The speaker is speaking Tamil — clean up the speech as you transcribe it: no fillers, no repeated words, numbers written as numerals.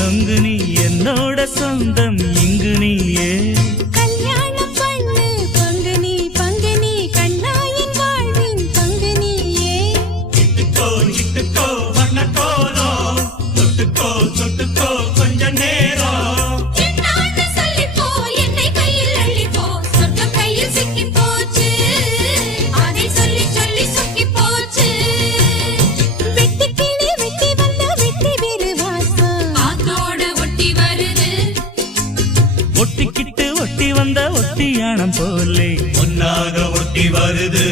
நொங்கு நீ என்னோட சொந்தம் இங்கு நீயே கல்யாணம் பண்ணு பங்கு நீ கண்ணாயின் வாழ்வின் பங்கு நீயே இட்டுக்கோ வண்ணக்கோலோ தொட்டுக்கோ கொஞ்ச நேரம் ஒட்டிக்கிட்டு ஒட்டி வந்த ஒட்டியானம் போலே ஒன்னாக ஒட்டி வருது